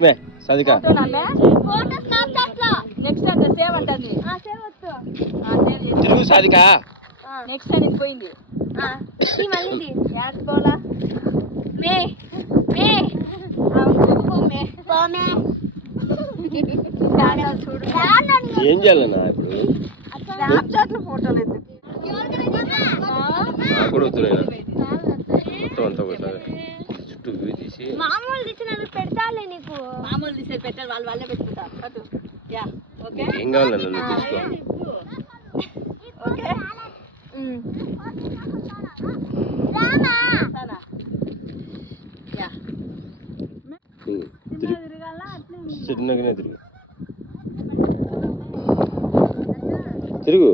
మే సదికా next అంత save అంటుంది తిరుగు సాదికా నెక్స్ట్ అని పోయింది మళ్ళీ పోలా మే మే ఏం చేయాలన్నా ఇప్పుడు స్నాప్చాట్లో ఫోటోలు ఎందుకు నాకు కూడా వద్దులే మొత్తం అంతా ఒకసారి చుట్టూ వ్యూ తీసి మామూలు తీసినవి పెడతాలే నీకు మామూలు తీసేది పెట్టాలి వాళ్ళే పెట్టుకుంటారు అటు యా ఓకే ఏం కావాలి నన్ను తీసుకో ఓకే యా చిన్నగానే తిరుగు తిరుగు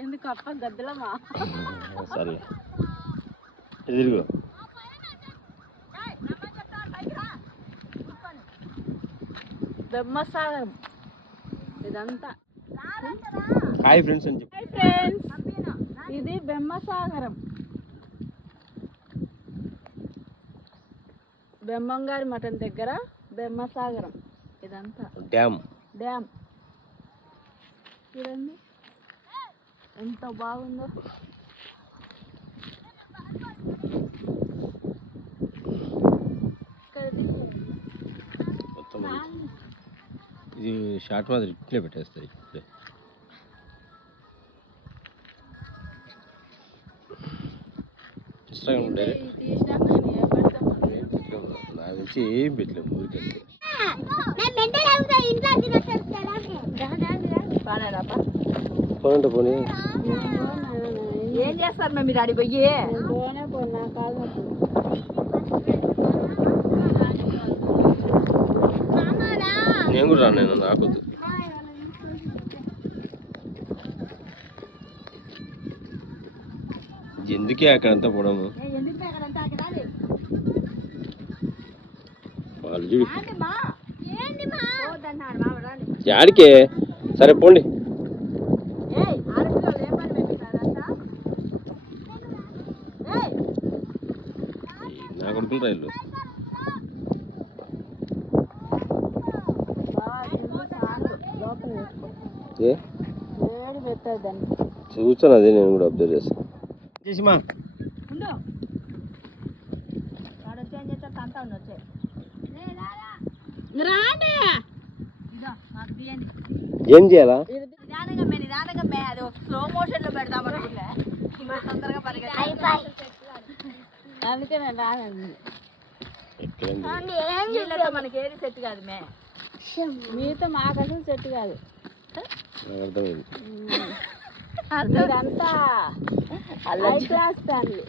ఎందుకు అప్ప గద్దలమా సరే తిరుగు బ్రహ్మసాగరం ఇదంతా హాయ్ ఫ్రెండ్స్ అని చెప్పి హాయ్ ఫ్రెండ్స్ ఇది బ్రహ్మసాగరం బ్రహ్మంగారి మఠం దగ్గర బ్రహ్మసాగరం ఇదంతా డ్యామ్ డ్యామ్ చూడండి ఎంత బాగుందో మొత్తం ఇది షార్ట్ మాదిరి ఇట్లే పెట్టేస్తాయి ఇప్పుడే ఇన్స్టాగ్రామ్ డైరెక్ట్ నాకు తెలిసి ఏం పెట్టలేము ఊరికెళ్తే పోనంటే పోనీ ఏం చేస్తారు మేము మీరు అడిగి నేను కూడా రాను నాకొద్దు ఎందుకే అక్కడంతా పోవడము వాళ్ళు చూడు యాడికే సరే పోండి నా కొడుకులు రైళ్ళు చూసాను అదే నేను కూడా అబ్జర్వ్ చేస్తాను చేసిమా ఏం చేయాలా అది స్లో మోషన్ లో పెడదాం అనుకున్నా తొందరగా అందుకే నేను రానండి మనకి ఏది సెట్ కాదు మే మీతో మాకు అసలు సెట్ కాదు అర్థమైంది అదంతా హై క్లాస్ ఫ్యామిలీ